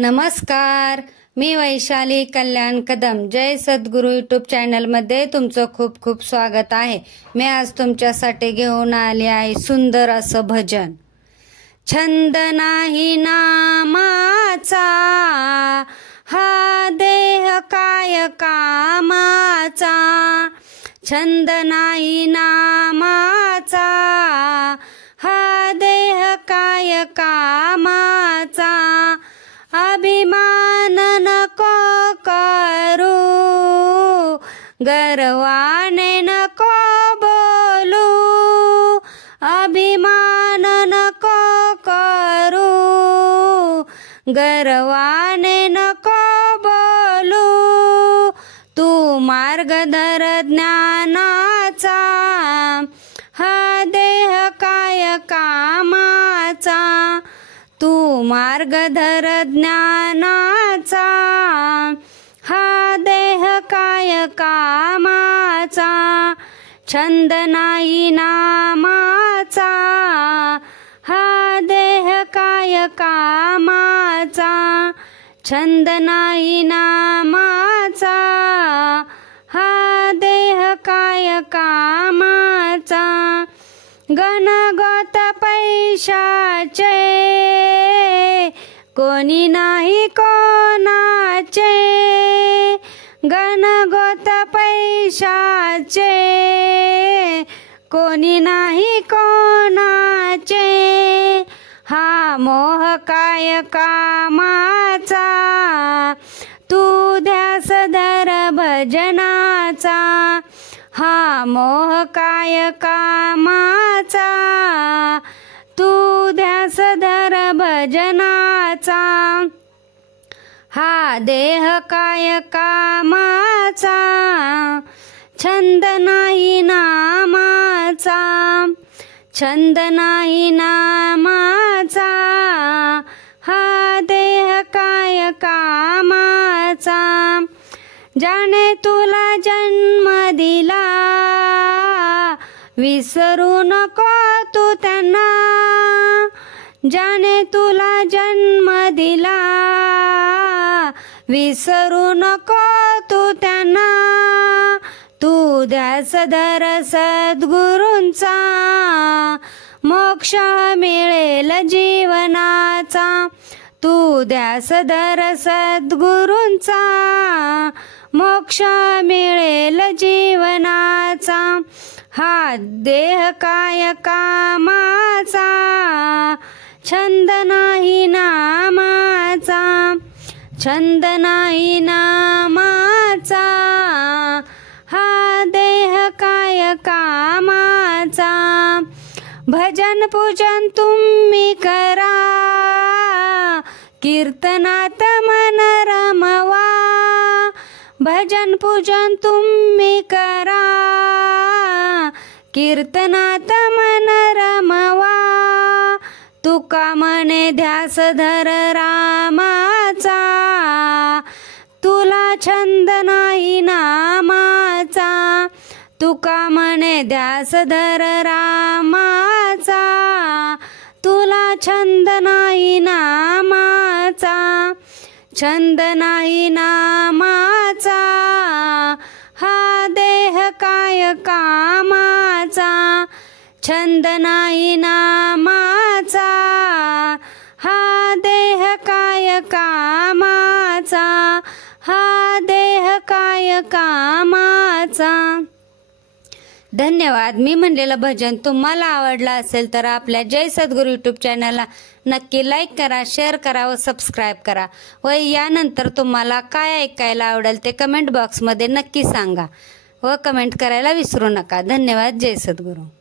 नमस्कार, मी वैशाली कल्याण कदम. जय सद्गुरू यूट्यूब चॅनलमध्ये तुमचं खूप खूप स्वागत आहे. मी आज तुमच्यासाठी घेऊन आली आहे सुंदर असं भजन. छंद नाही नामाचा, हा देह काय कामाचा. छंद नाही नामाचा, हा देह काय कामाचा. अभिमान नको करू, गर्वाने नको बोलू. अभिमान नको करू, गर्वाने नको बोलू. तू मार्ग धर ज्ञानाचा, हा देह काय कामाचा. तू मार्ग धर ज्ञानाचा, हा देह काय कामाचा. छंद नाही नामाचा, हा देह काय कामाचा. छंद नाही नामाचा, हा देह काय कामाचा. गणगोत पैशाचे, कोणी नाही कोणाचे. गणगोत पैशाचे, कोणी नाही कोणाचे. हा मोह काय कामाचा, तू ध्यास धर भजनाचा. हा मोह काय कामाचा, तू ध्यास धर भजनाचा. हा देह काय कामाचा, छंद नाही नामाचा. छंद नाही नामाचा, हा देह काय कामाचा. ज्याने तुला जन्म दिला, विसरू नको तू त्यांना. ज्याने तुला जन्म दिला, विसरू नको तू त्यांना. तू ध्यास धर सद्गुरूंचा, मोक्ष मिळेल जीवनाचा. तू ध्यास धर सद्गुरूंचा, मोक्ष मिळेल जीवनाचा. हा देह काय कामाचा, छंद नाही नामाचा. छंद नाही नामाचा, हा देह काय कामाचा. भजन पूजन तुम्ही करा, कीर्तनात मन रमवा. भजन पूजन तुम्ही करा, कीर्तनात मन रमवा. तुका मने ध्यास धर रामाचा, तुला छंद नाही नामाचा. तुका मने ध्यास धर रामाचा, तुला छंद नाही नामाचा. छंद नाही नामाचा, हा देह काय कामाचा. छंद नाही नामाचा, हा देह काय कामाचा. हा देह काय कामाचा. धन्यवाद. मी म्हणलेलं भजन तुम्हाला आवडलं असेल तर आपल्या जय सद्गुरू यूट्यूब चॅनलला नक्की लाईक करा, शेअर करा व सबस्क्राईब करा. व यानंतर तुम्हाला काय ऐकायला आवडेल ते कमेंट बॉक्समध्ये नक्की सांगा व कमेंट करायला विसरू नका. धन्यवाद. जय सद्गुरू.